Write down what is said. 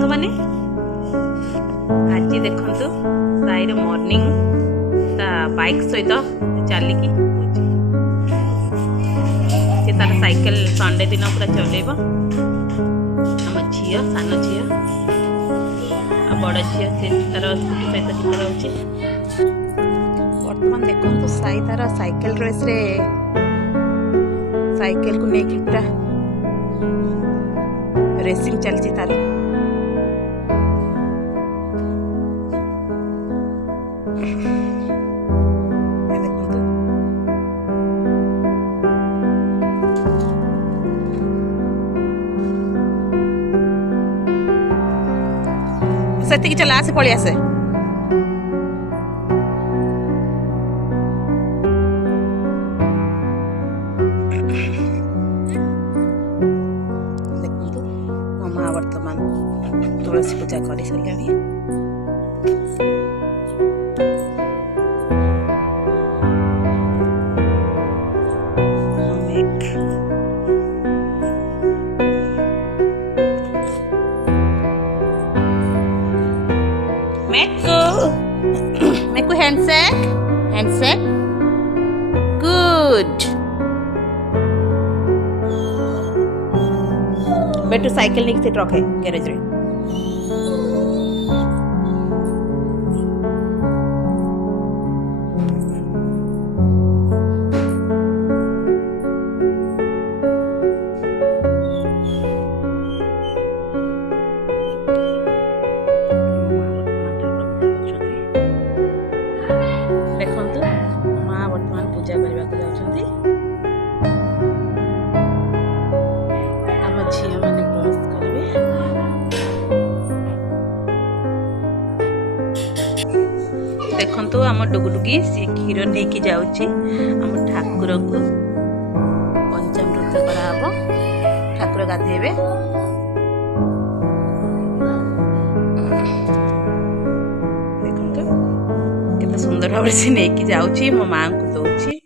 सांग माने आज देखु साई मॉर्निंग बाइक सहित चलिकी तार साइकेल संडे दिन पूरा चलेब आम झी सान झी बड़ झी से तार स्कूटी सहित गीत रोचे बर्तमान देखो साई तार साइकेल रेस रे साइकेल को लेकिन पूरा रेसिंग चलती तार से चला आसे पड़ी आसे देखो मामा वर्तमान तुलसी पूजा कर सारे Meku handshake good बेटू साइकिल निक से रखे गैरेज रे पूजा करने को जाउछंती आम झिया माने ब्रश करबे देखंतु आम डुगडुगी से क्षीर नेकी जाउची आम ठाकुर को पंचामृत कराबो ठाकुर गाधेबे देखंतु केते सुंदर भाव से नेकी जाउची मो मां को दउची